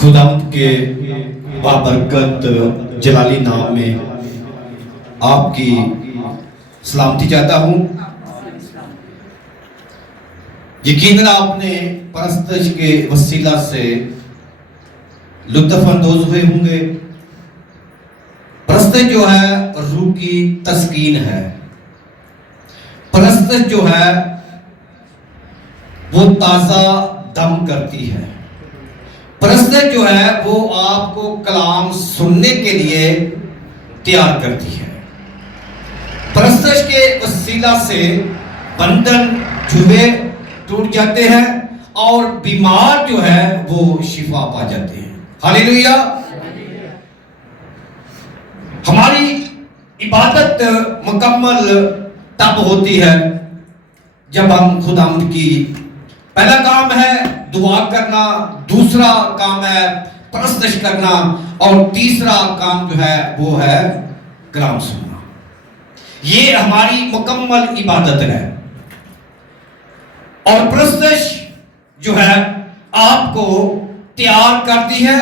खुदावंद के बाबरकत जलाली नाम में आपकी सलामती चाहता हूँ। यकीनन आपने परस्तश के वसीला से लुत्फ अंदोज हुए होंगे। परस्तश जो है रूह की तस्कीन है। परस्तश जो है वो ताज़ा दम करती है। परस्तश जो है वो आपको कलाम सुनने के लिए तैयार करती है। परस्तश के वसीला से बंधन जुए टूट जाते हैं और बीमार जो है वो शिफा पा जाते हैं। हालेलुया। हमारी इबादत मुकम्मल तब होती है जब हम खुदावंद की, पहला काम है दुआ करना, दूसरा काम है परस्तश करना और तीसरा काम जो है वो है कलाम सुनना। ये हमारी मुकम्मल इबादत है। और परस्तश जो है आपको तैयार करती है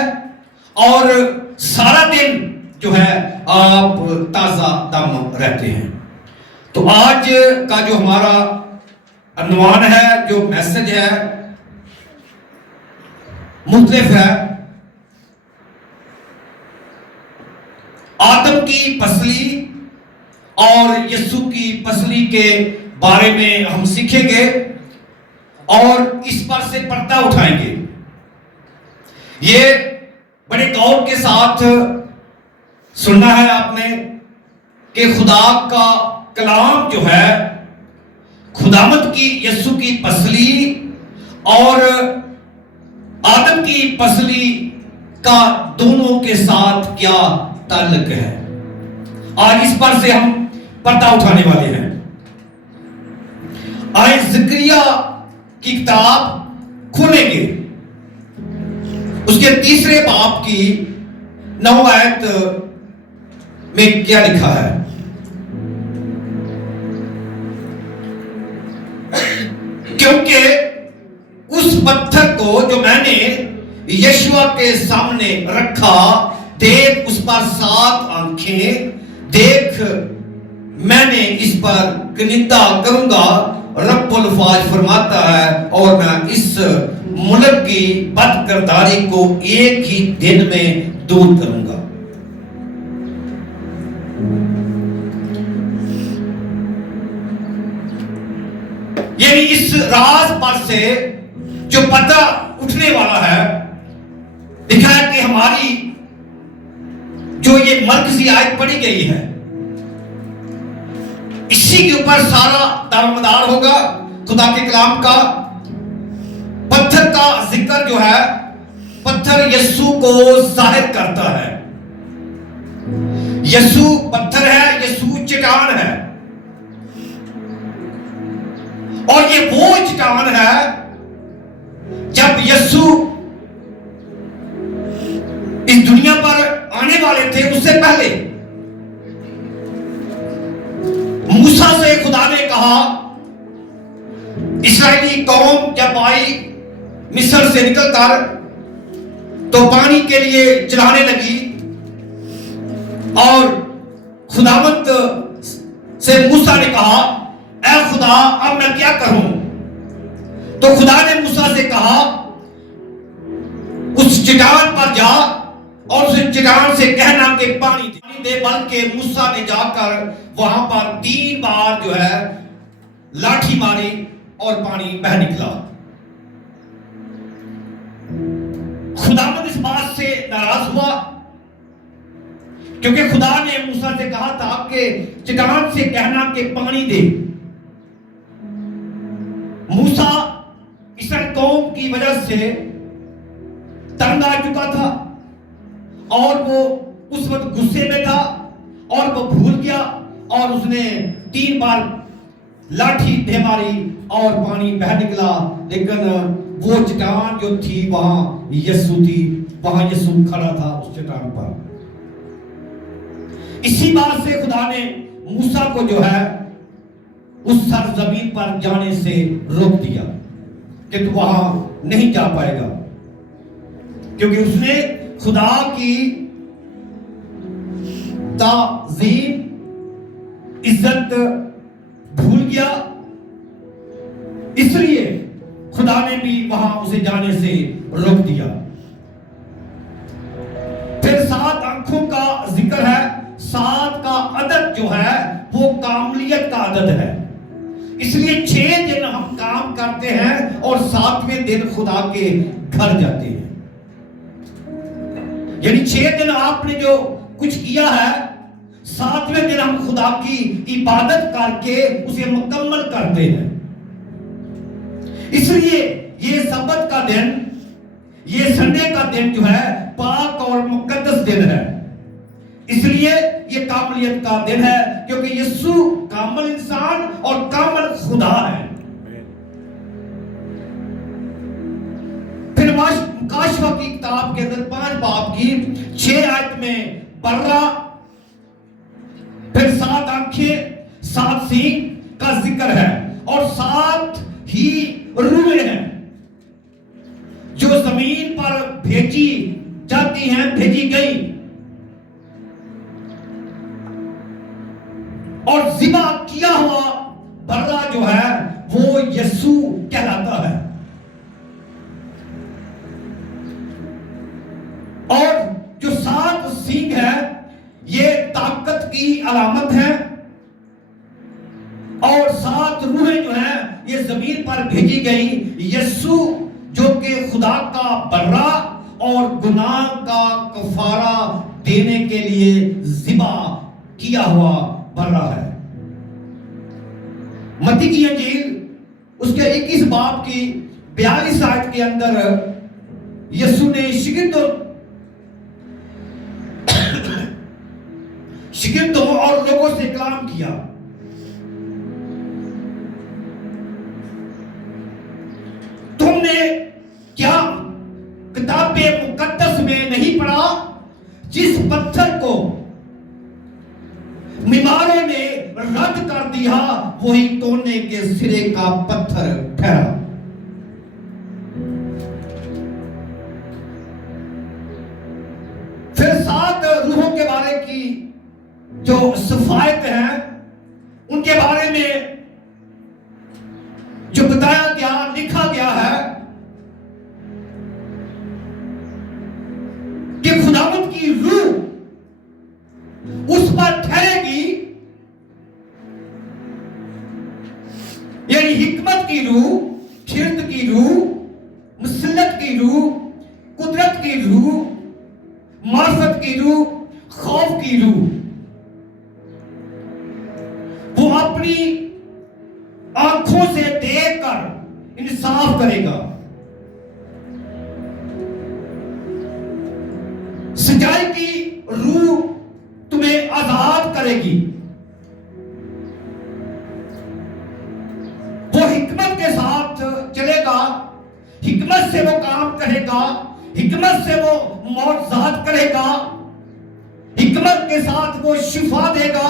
और सारा दिन जो है आप ताजा दम रहते हैं। तो आज का जो हमारा अनुमान है, जो मैसेज है, मुख्तलिफ है। आदम की पसली और यीशु की पसली के बारे में हम सीखेंगे और इस पर से पर्दा उठाएंगे। ये बड़े गौर के साथ सुनना है आपने कि खुदा का कलाम जो है, खुदावंद की यीशु की पसली और आदम की पसली का दोनों के साथ क्या ताल्लुक है। आज इस पर से हम पर्दा उठाने वाले हैं। आए ज़करिया की किताब खोलेंगे, उसके तीसरे बाब की 9 आयत में क्या लिखा है। क्योंकि उस पत्थर को जो मैंने यशुआ के सामने रखा, देख उस पर 7 आंखें, देख मैंने इस पर निंदा करूंगा, रब्बुल फाज फरमाता है, और मैं इस मुल्क की बदकिरदारी को एक ही दिन में दूर करूंगा। यानी इस राज पर से जो पर्दा उठने वाला है, लिखा है कि हमारी जो ये मरकजी आयत पढ़ी गई है, इसी के ऊपर सारा दारोमदार होगा। खुदा के कलाम का पत्थर का जिक्र जो है, पत्थर यीशु को जाहिर करता है। यीशु पत्थर है, यीशु चट्टान है, और ये वो चट्टान है जब यीशु इस दुनिया पर आने वाले थे, उससे पहले मूसा से खुदा ने कहा, इस्राएली कौम जब आई मिस्र से निकलकर तो पानी के लिए चिल्लाने लगी, और खुदावंद से मूसा ने कहा, ऐ खुदा अब मैं क्या करूं। तो खुदा ने मूसा से कहा, उस चट्टान पर जा और उस चट्टान से कहना कि पानी दे। बल्कि मूसा ने जाकर वहां पर 3 बार जो है लाठी मारी और पानी बह निकला। खुदावंद इस बात से नाराज हुआ, क्योंकि खुदा ने मूसा से कहा था कि चट्टान से कहना कि पानी दे। मूसा इस्राएल कौम की वजह से तंग आ चुका था और वो उस वक्त गुस्से में था और वो भूल गया, और उसने 3 बार लाठी दे मारी और पानी बह निकला। लेकिन वो चट्टान जो थी वहां यीशु थी, वहां यीशु खड़ा था उस चट्टान पर। इसी बात से खुदा ने मूसा को जो है उस सरजमीन पर जाने से रोक दिया कि तू वहां नहीं जा पाएगा। क्योंकि उसने खुदा की ताज़ीम इज्जत भूल गया, इसलिए खुदा ने भी वहां उसे जाने से रोक दिया। फिर 7 आंखों का जिक्र है। 7 का अदद जो है वो कामलियत का अदद है। इसलिए 6 दिन हम काम करते हैं और 7वें दिन खुदा के घर जाते हैं। यानी 6 दिन आपने जो कुछ किया है, 7वें दिन हम खुदा की इबादत करके उसे मुकम्मल करते हैं। इसलिए ये सब्बत का दिन, ये संडे का दिन जो है पाक और मुकद्दस दिन है। इसलिए ये कामलियत का दिन है, क्योंकि यीशु कामल इंसान और कामल खुदा है। फिर मुकाशवा की किताब के अंदर 5 बाब की 6 आयत में बर्रा, फिर 7 आंखें, 7 सींग का जिक्र है और 7 ही रूहें हैं जो जमीन पर भेजी जाती हैं, भेजी गई, और जिबा किया हुआ बर्रा जो है वो यीशु कहलाता है। और जो 7 सींग है ये ताकत की अलामत है, और 7 रूहें जो है ये जमीन पर भेजी गई। यीशु जो कि खुदा का बर्रा और गुनाह का कफारा देने के लिए जिबा किया हुआ बर्रा है। मत्ती की इंजील उसके 21 बाब की 42 आयत के अंदर यीशु ने शिगिर्दों और लोगों से कलाम किया। तुमने क्या किताबे मुकद्दस में नहीं पढ़ा, जिस पत्थर को मीमारों ने रद्द कर दिया वही तोड़ने के सिरे का पत्थर ठहरा। फिर 7 रूहों के बारे की जो सफायत है उनके बारे में जो बताया गया, लिखा गया है कि खुदावंद की रूह उस पर ठहरेगी, यानी हिकमत की रूह, खिरत की रूह, मुसल्लत की रूह, कुदरत की रूह, मार्फत की रूह, खौफ की रूह। वो अपनी आंखों से देखकर इंसाफ करेगा, सच्चाई की रूह तुम्हें आजाद करेगी। वो हिकमत के साथ चलेगा, हिकमत से वो काम करेगा, हिकमत से वो मौजज़ात करेगा, हिकमत के साथ वो शिफा देगा।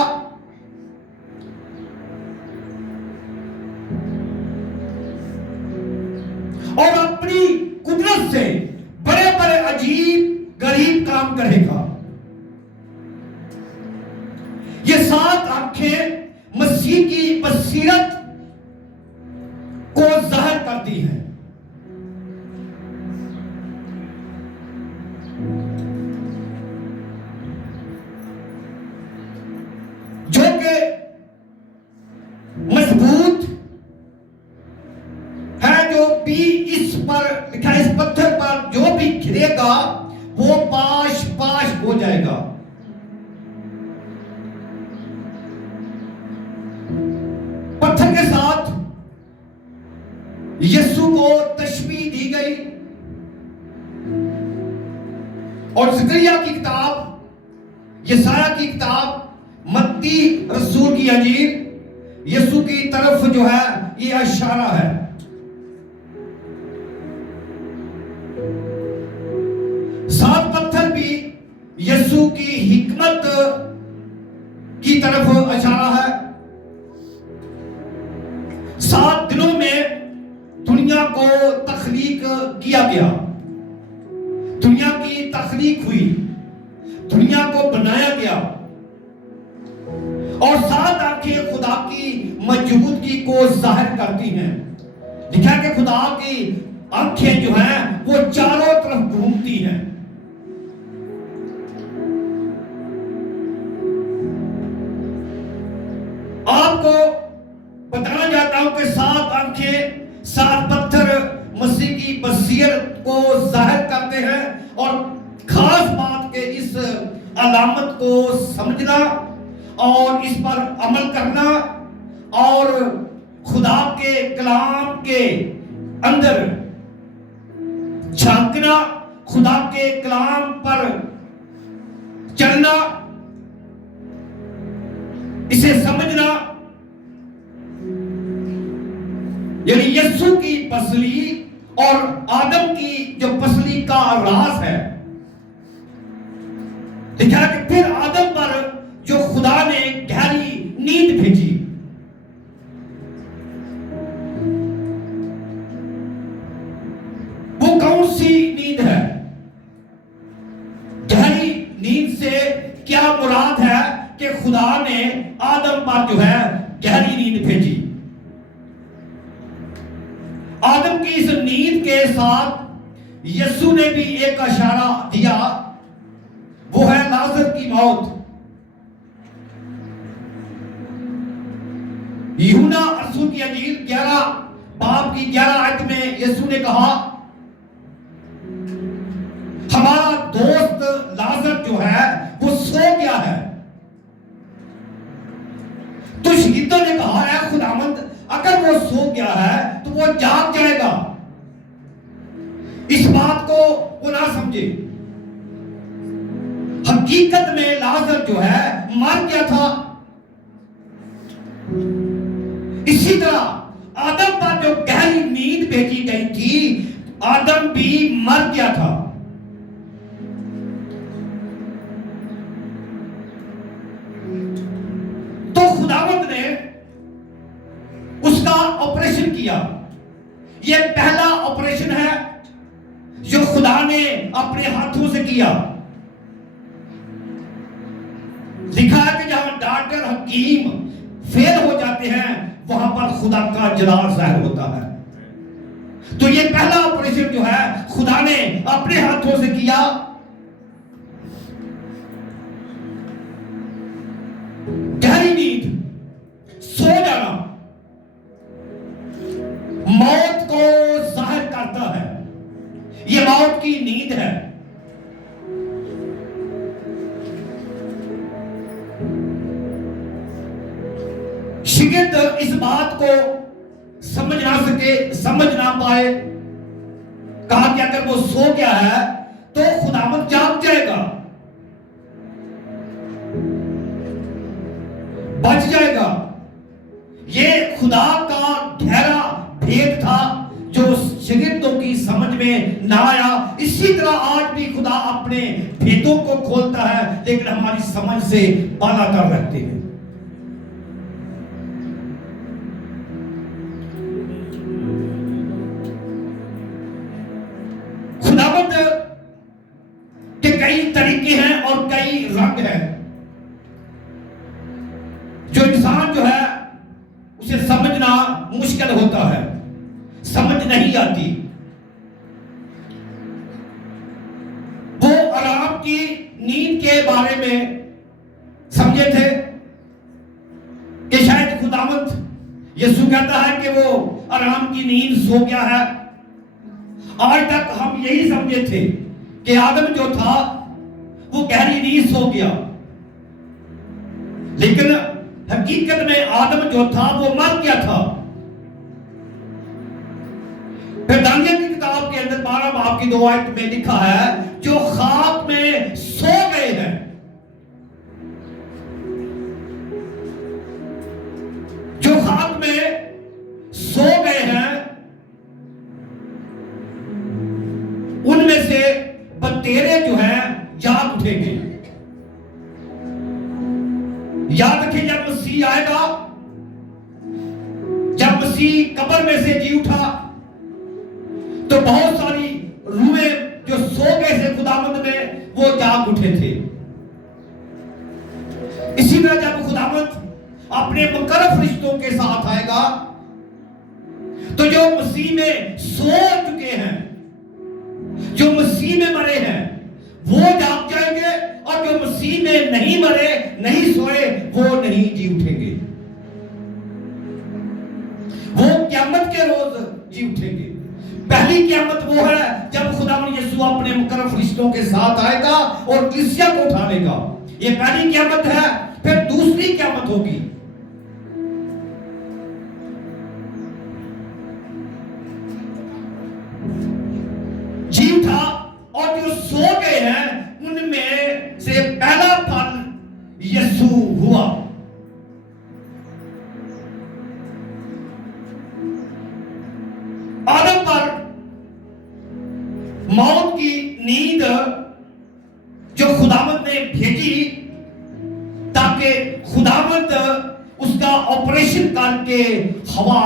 और अपनी कुदरत से बड़े बड़े अजीब गरीब काम करेगा। ये 7 आंखें मसीह की बसीरत को जाहिर करती हैं, जो कि मजबूत है। जो भी इस पर लिखा, इस पत्थर पर जो भी गिरेगा वो पाश पाश हो जाएगा। पत्थर के साथ यीशु को तशबीह दी गई। और ज़करिया की किताब, यसाया की किताब, मत्ती रसूल की अंजील यीशु की तरफ जो है ये इशारा है। सात पत्थर भी यीशु की हिकमत की तरफ इशारा है। 7 दिनों में दुनिया को तख्लीक किया गया। दुनिया तख्लीक हुई, दुनिया को बनाया गया, और 7 आंखें खुदा की मौजूदगी को जाहिर करती हैं। लिखा है कि खुदा की आंखें जो हैं वो चारों तरफ घूमती हैं। आपको बताना चाहता हूं कि 7 आंखें, 7 पत्थर मसीह की बसीरत को जाहिर करते हैं, और खास बात के इस अलामत को समझना और इस पर अमल करना और खुदा के कलाम के अंदर झांकना, खुदा के कलाम पर चलना, इसे समझना, यानी यीशु की पसली और आदम की जो पसली का राज है। लिखा कि फिर आदम पर जो खुदा ने गहरी नींद भेजी। वो कौन सी नींद है? गहरी नींद से क्या मुराद है कि खुदा ने आदम पर जो है गहरी नींद भेजी। आदम की इस नींद के साथ यीशु ने भी एक इशारा दिया, वो है लाजर की मौत। यूहन्ना रसूल की अंजील 11 बाब की 11 आयत में यीशु ने कहा, हमारा दोस्त लाजर जो है वो सो गया है। तो शहीदों ने कहा है, खुदावंद अगर वो सो गया है तो वो जाग जाएगा। इस बात को वो ना समझे। हकीकत में लाजर जो है मर गया था। इसी तरह आदम पर जो गहरी नींद भेजी गई थी, आदम भी मर गया था। तो खुदावंद ने उसका ऑपरेशन किया। यह पहला ऑपरेशन है जो खुदा ने अपने हाथों से किया। लिखा है कि जहां डॉक्टर हकीम फेल हो जाते हैं वहां पर खुदा का जलाल जाहिर होता है। तो यह पहला ऑपरेशन जो है खुदा ने अपने हाथों से किया। गहरी नींद, सो जाना, मौत को जाहिर करता है। यह मौत की नींद है। शिगिर्द इस बात को समझ ना सके, समझ ना पाए। कहा कि अगर वो सो गया है तो खुदावंद जाग जाएगा, बच जाएगा। ये खुदा का गहरा भेद था जो शिगिर्दों की समझ में ना आया। इसी तरह आज भी खुदा अपने भेदों को खोलता है, लेकिन हमारी समझ से बाला कर रखते हैं। खुदावंद के कई तरीके हैं और कई रंग हैं जो इंसान जो है उसे समझना मुश्किल होता है, समझ नहीं आती। वो आराम की नींद के बारे में समझे थे कि शायद खुदावंद यीशु कहता है कि वो आराम की नींद सो गया है। आज तक हम यही समझे थे कि आदम जो था वो गहरी नींद सो गया, लेकिन हकीकत में आदम जो था वो मर गया था। फिर दानियल की किताब के अंदर 12 बाब की 2 आयत में लिखा है, जो खाक में सो गए हैं, जो खाक में सो गए हैं, उनमें से बतेरे जो हैं जाग उठेंगे। याद रखिए, जब मसीह आएगा, जब मसीह कब्र में से जी उठा तो बहुत सारी रूहें जो सो गए थे खुदावंद में, जाग उठे थे। इसी तरह जब खुदावंद अपने मुकर्रर फरिश्तों के साथ आएगा तो जो मसीह में सो चुके हैं, जो मसीह में मरे हैं, वो जाग जाएंगे, और जो मसीह में नहीं मरे, नहीं सोए, वो नहीं जी उठेंगे। वो क़यामत के रोज जी उठेंगे। पहली क़यामत वो है जब खुदावंद यीशु अपने मुकर्रर फरिश्तों के साथ आएगा और कलीसिया को उठा लेगा। ये पहली क़यामत है। फिर दूसरी क़यामत होगी। जी उठा, और जो सो गए हैं उनमें से पहला फल यीशु हुआ। आदम पर मौत की नींद जो खुदावंद ने भेजी ताकि खुदावंद उसका ऑपरेशन करके हवा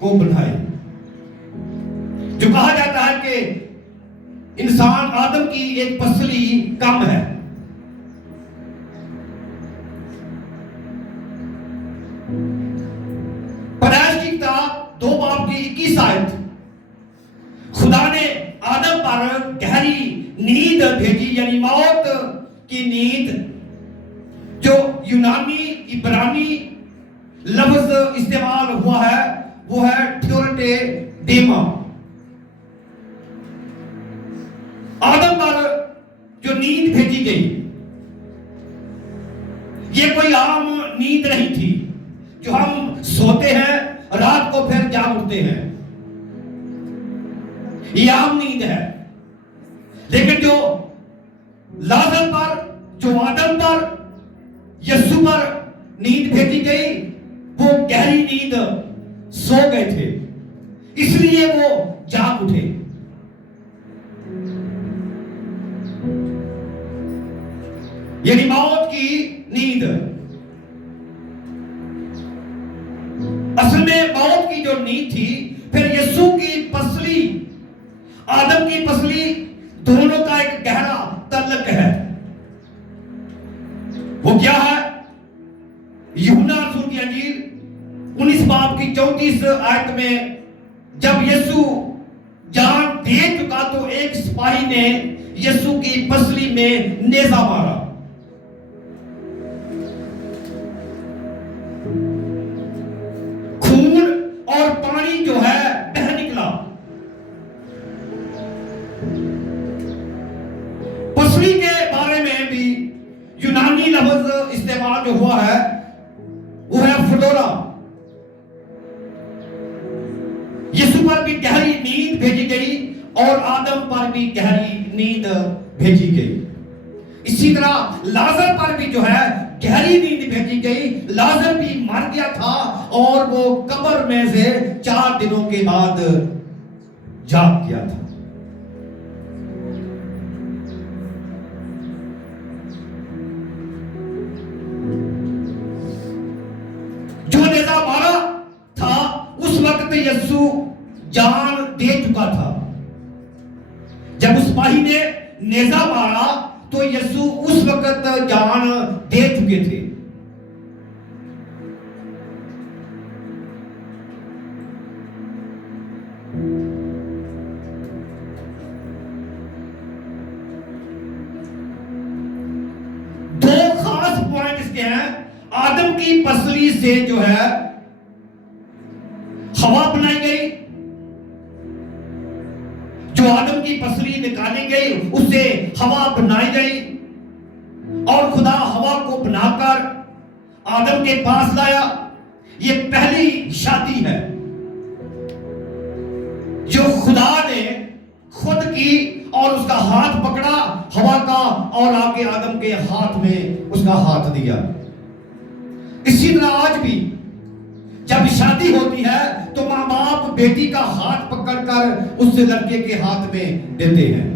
को बनाए। जो कहा जाता है कि इंसान आदम की एक पसली कम है। पैदाइश की किताब 2 बाब की 21 आयत, खुदा ने आदम पर गहरी नींद भेजी, यानी मौत की नींद। जो यूनानी इब्रानी लफ्ज इस्तेमाल हुआ है वो है ट्योरटे डेमा। आदम पर जो नींद भेजी गई, ये कोई आम नींद नहीं थी जो हम सोते हैं रात को फिर जाग उठते हैं। ये आम नींद है। लेकिन जो लाजर पर, जो आदम पर, यीशु पर नींद भेजी गई, वो गहरी नींद सो गए थे, इसलिए वो जाग उठे। यानी मौत की नींद। असल में मौत की जो नींद थी, फिर यीशु की पसली, आदम की पसली, दोनों का एक गहरा तल्लुक है। वो क्या है? यूहन्ना रसूल की अंजील 19 बाब की 34 आयत में जब यीशु जान दे चुका तो एक सिपाही ने यीशु की पसली में नेजा मारा। खून और पानी जो है बह निकला। पसली के बारे में भी यूनानी लफ्ज इस्तेमाल जो हुआ है वो है फडोरा। यीशु पर भी गहरी नींद भेजी गई और आदम पर भी गहरी नींद भेजी गई। इसी तरह लाजर पर भी जो है गहरी नींद भेजी गई। लाजर भी मर गया था और वो कब्र में से 4 दिनों के बाद जाग गया था। जो नेजा मारा था उस वक्त यीशु जान दे चुका था। जब उस सिपाही ने नेजा मारा तो यीशु उस वक्त जान दे चुके थे। दो खास पॉइंट इसके हैं। आदम की पसली से जो है हवा बनाई गई। जो आदम की पसली निकाली गई उससे हवा बनाई गई और खुदा हवा को बनाकर आदम के पास लाया। ये पहली शादी है जो खुदा ने खुद की और उसका हाथ पकड़ा हवा का और आके आदम के हाथ में उसका हाथ दिया। इसी तरह आज भी जब शादी होती है तो मां बाप बेटी का हाथ पकड़कर उस लड़के के हाथ में देते हैं।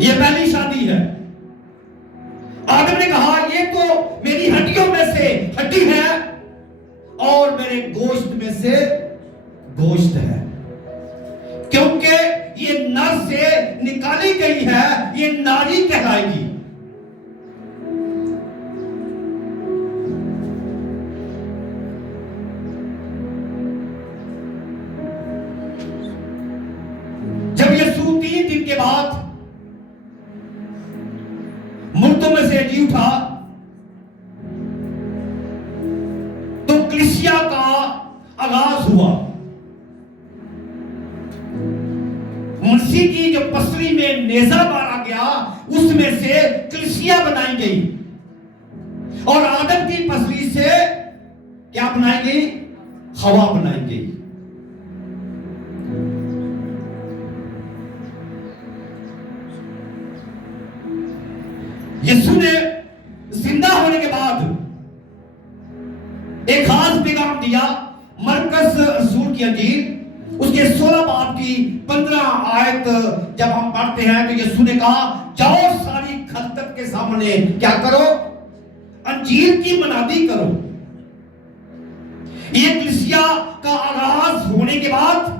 यह पहली शादी है। आदम ने कहा ये तो मेरी हड्डियों में से हड्डी है और मेरे गोश्त में से गोश्त है, क्योंकि ये नर से निकाली गई है, ये नारी कहलाएगी। जब यीशु 3 दिन के बाद मुर्दों में से जी उठा, तो कलीसिया का आगाज हुआ। मसीह की जो पसली में नेजा मारा गया, उसमें से कलीसिया बनाई गई, और आदम की पसली से क्या बनाई गई? हवा बनाई गई। यीशु ने जिंदा होने के बाद एक खास पैगाम दिया। मरकस रसूल की अंजील उसके 16 बाब की 15 आयत जब हम पढ़ते हैं, तो यीशु ने कहा, जाओ सारी खलकत के सामने क्या करो? अंजील की मनादी करो। ये कलीसिया का आगाज होने के बाद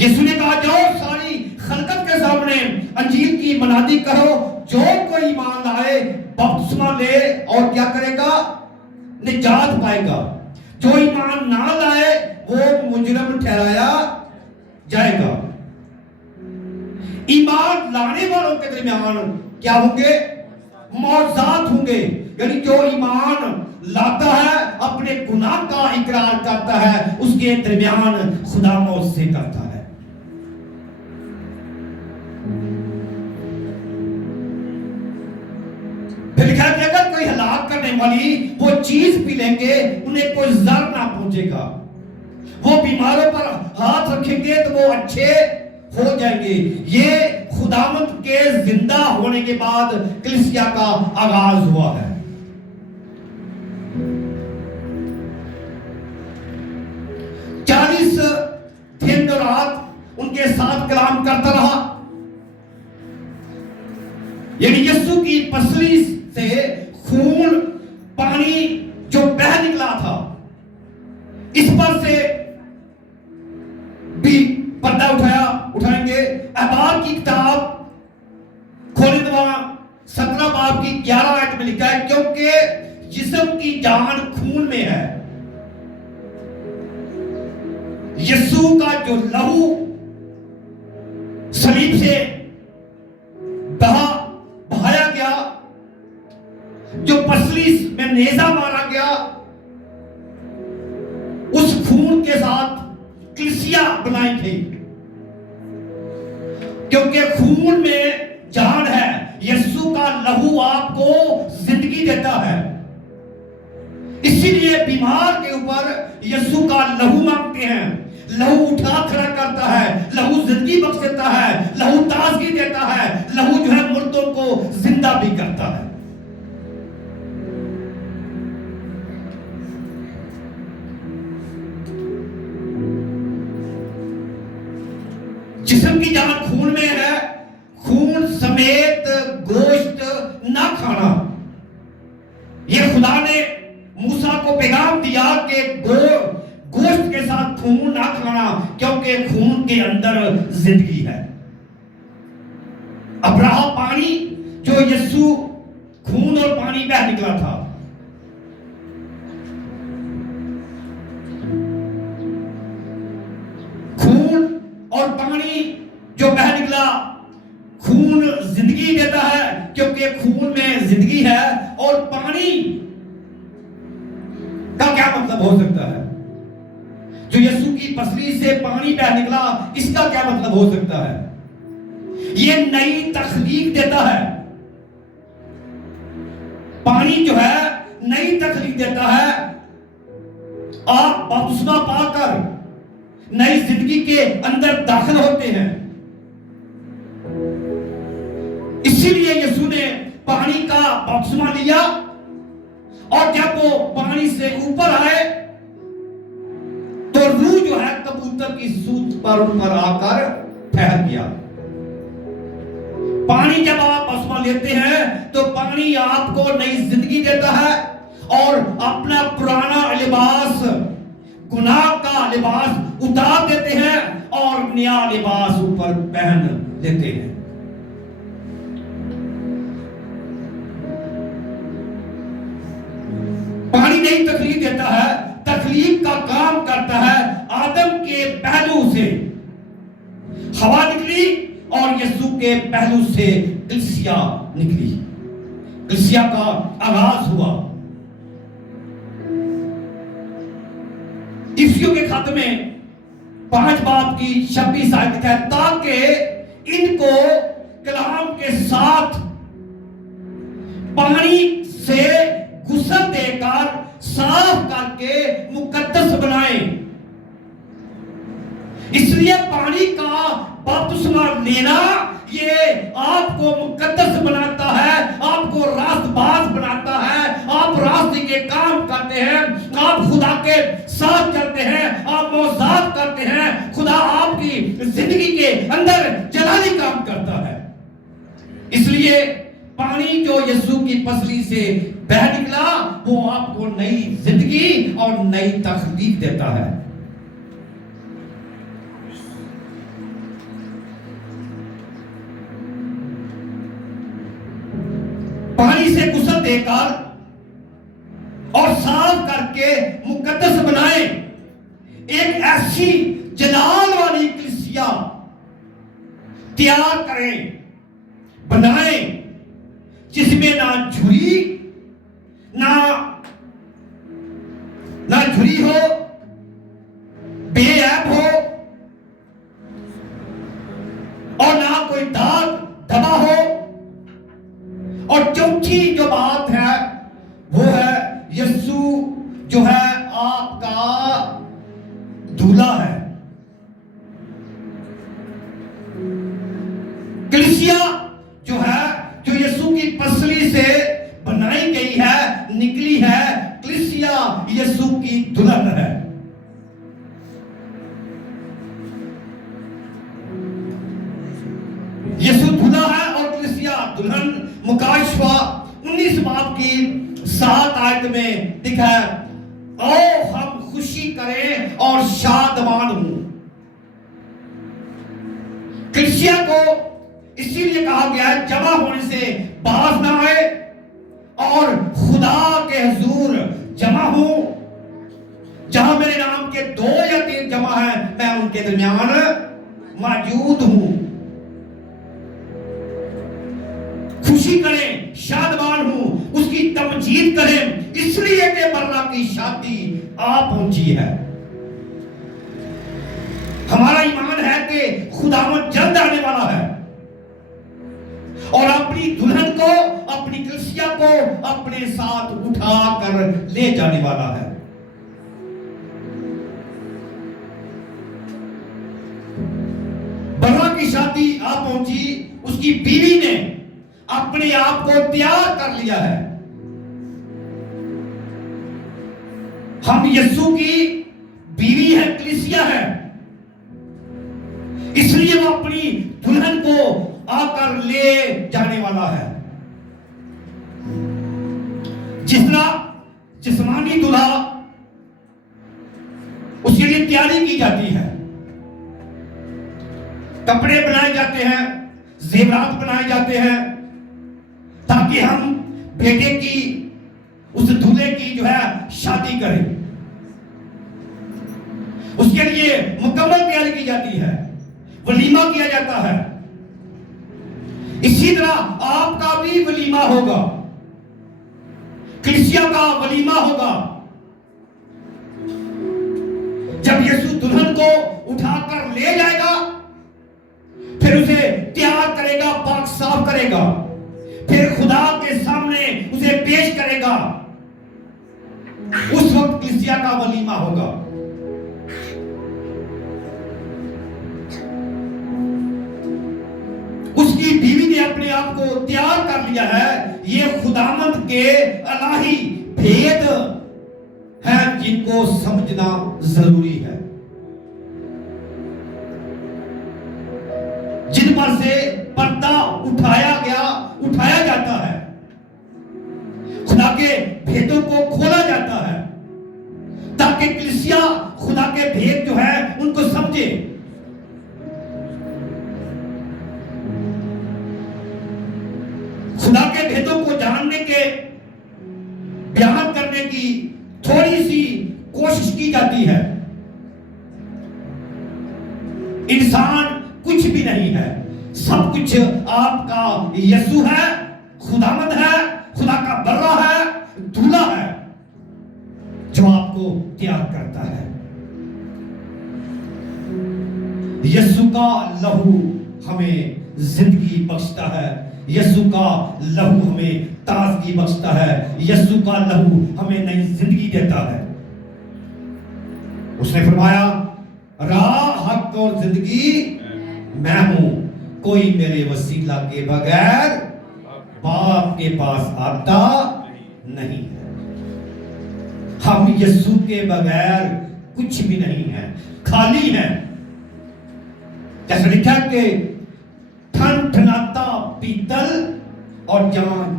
यीशु ने कहा, जाओ सारी खलकत के सामने अंजील की मनादी करो। जो कोई ईमान लाए बपतिस्मा ले और क्या करेगा? निजात पाएगा। जो ईमान ना लाए वो मुजरिम ठहराया जाएगा। ईमान लाने वालों के दरमियान क्या होंगे? मौजूद होंगे। यानी जो ईमान लाता है, अपने गुनाह का इकरार करता है, उसके दरमियान खुदा मौत से करता है। फिर लिखा है, अगर कोई हलाक करने वाली वो चीज पी लेंगे, उन्हें कोई जर ना पहुंचेगा। वो बीमारों पर हाथ रखेंगे तो वो अच्छे हो जाएंगे। ये खुदावंद के जिंदा होने के बाद कलीसिया का आगाज हुआ है। चालीस दिन और रात उनके साथ कलाम करता रहा। यानी यीशु की पसली से खून, पानी जो बह निकला था, इस पर से भी पर्दा उठाएंगे। अहबार की किताब खोले तो 17 बाब की 11 आयत में लिखा है, क्योंकि जिस्म की जान खून में है। यीशु का जो लहू सलीब से बहाया गया, जो पसली में नेजा मारा गया, उस खून के साथ कलीसिया बनाई गई। क्योंकि खून में जान है। यीशु का लहू आपको जिंदगी देता है। इसीलिए बीमार के ऊपर यीशु का लहू मांगते हैं। लहू उठा खड़ा करता है, लहू जिंदगी बख्श देता है, लहू ताजगी देता है, लहू जो है मुर्दों को जिंदा भी करता है। जिस्म की जान खून में है। खून समेत गोश्त ना खाना। यह खुदा ने मूसा को पैगाम दिया कि गोश्त के साथ खून ना खाना, क्योंकि खून के अंदर जिंदगी है। अब रहा पानी, जो यीशु खून और पानी बह निकला था। खून और पानी जो बह निकला, खून जिंदगी देता है, क्योंकि खून में जिंदगी है। और पानी का क्या मतलब हो सकता है? जो यीशु की पसली से पानी बह निकला, इसका क्या मतलब हो सकता है? ये नई तखलीक देता है। पानी जो है नई तखलीक देता है। आप बपतिस्मा पाकर नई जिंदगी के अंदर दाखिल होते हैं। इसीलिए यीशु ने पानी का बपतिस्मा लिया, और जब वो पानी से ऊपर आए तो रूह जो है कबूतर की सूत पर उन पर आकर ठहर गया। पानी जब आप बपतिस्मा लेते हैं तो पानी आपको नई जिंदगी देता है, और अपना पुराना लिबास, गुनाह का लिबास उतार देते हैं और नया लिबास ऊपर पहन लेते हैं। पानी नहीं तकलीफ देता है, तकलीफ का काम करता है आदम के पहलू से हवा निकली और यीशु के पहलू से कलीसिया निकली। कलीसिया का आगाज हुआ। इफ्सियों के खत में 5 बाब की 26 आयत है, ताकि इनको कलाम के साथ पानी से गुस्ल देकर साफ करके मुकद्दस बनाए। इसलिए पानी का बपतिस्मा लेना ये आपको मुकद्दस बनाता है, आपको रास्तबाज बनाता है। आप रास्ते के काम करते हैं, आप खुदा के साथ चलते हैं, आप मौजाद करते हैं। खुदा आपकी जिंदगी के अंदर जलाली काम करता है। इसलिए पानी जो यीशु की पसली से बह निकला वो आपको नई जिंदगी और नई तखलीक देता है। पानी से गुस्ल देकर और साफ करके मुकद्दस बनाए, एक ऐसी जलाल वाली कलीसिया तैयार करें, बनाए, जिसमें ना झुरी ना झुरी हो, बेऐब हो और ना कोई दाग धब्बा हो। और चौथी जो बात है वो है यीशु जो है आपका दूल्हा है। कलीसिया जो है, जो यीशु की पसली से बनाई गई है, निकली है, कलीसिया यीशु की दुल्हन है। यीशु दूल्हा है और कलीसिया दुल्हन। मुकाशवा 19 बाब की 7 आयत में लिखा है, आओ हम खुशी करें और शादमान हूं। कलीसिया को इसीलिए कहा गया है जमा होने से बाज ना आए और खुदा के हुजूर जमा हो। जहां मेरे नाम के 2 या 3 जमा है, मैं उनके दरमियान मौजूद हूं। खुशी करें, शादमान हूं, उसकी तमजीद करें, इसलिए कि बर्रा की शादी आ पहुंची है। हमारा ईमान है कि खुदावंद जल्द आने वाला है और अपनी दुल्हन को, अपनी कलीसिया को अपने साथ उठा कर ले जाने वाला है। बर्रा की शादी आ पहुंची, उसकी बीवी ने अपने आप को तैयार कर लिया है। हम यीशु की बीवी है, कलीसिया है, इसलिए वो अपनी दुल्हन को आकर ले जाने वाला है। जितना जिस्मानी दूल्हा उसके लिए तैयारी की जाती है, कपड़े बनाए जाते हैं, जेवरात बनाए जाते हैं, ताकि हम बेटे की, उस दूल्हे की जो है शादी करें। उसके लिए मुकम्मल तैयारी की जाती है, वलीमा किया जाता है। इसी तरह आपका भी वलीमा होगा, कलीसिया का वलीमा होगा। जब यीशु दुल्हन को उठाकर ले जाएगा, फिर उसे तैयार करेगा, पाक साफ करेगा, फिर खुदा के सामने उसे पेश करेगा। उस वक्त कलीसिया का वलीमा होगा। उसकी बीवी ने अपने आप को तैयार कर लिया है। ये खुदावंद के इलाही भेद हैं जिनको समझना जरूरी है, जिन पर से पर्दा उठाया जाता है, खुदा के भेदों को खोला जाता है, ताकि कलीसिया खुदा के भेद जो है उनको समझे। खुदा के भेदों को जानने के बयान करने की थोड़ी सी कोशिश की जाती है। इंसान कुछ भी नहीं है, सब कुछ आपका यीशु है, खुदावंद है, खुदा का बर्रा है, दूल्हा है जो आपको त्याग करता है। यीशु का लहू हमें जिंदगी बख्शता है, यीशु का लहू हमें ताजगी बख्शता है, यीशु का लहू हमें नई जिंदगी देता है। उसने फरमाया, राह, हक और जिंदगी मैं हूं, कोई मेरे वसीला के बगैर बाप के पास आता नहीं है। हम यीशु के बगैर कुछ भी नहीं है, खाली है। जैसे लिखा कि ठनठनाता पीतल और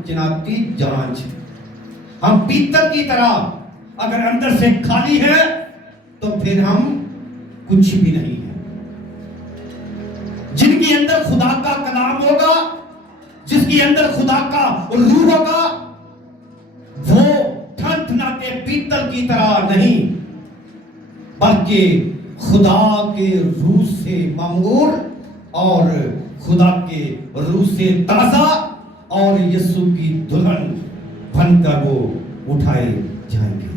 चनाती जांच। हम पीतल की तरह अगर अंदर से खाली है तो फिर हम कुछ भी नहीं है। जिनके अंदर खुदा का कलाम होगा, जिसके अंदर खुदा का रूह होगा, वो ठनठनाते पीतल की तरह नहीं, बल्कि खुदा के रूह से ममूर और खुदा के रूह से ताजा और यीशु की दुल्हन बनकर वो उठाए जाएंगे।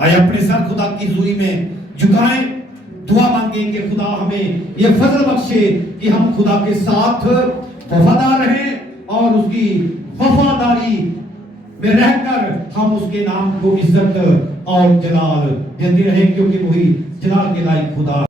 आइए अपने सर खुदा की हुजूरी में झुकाएं, दुआ मांगें कि खुदा हमें ये फजल बख्शे कि हम खुदा के साथ वफादार रहें और उसकी वफादारी में रहकर हम उसके नाम को इज्जत और जलाल देते रहें, क्योंकि वही जलाल के लायक खुदा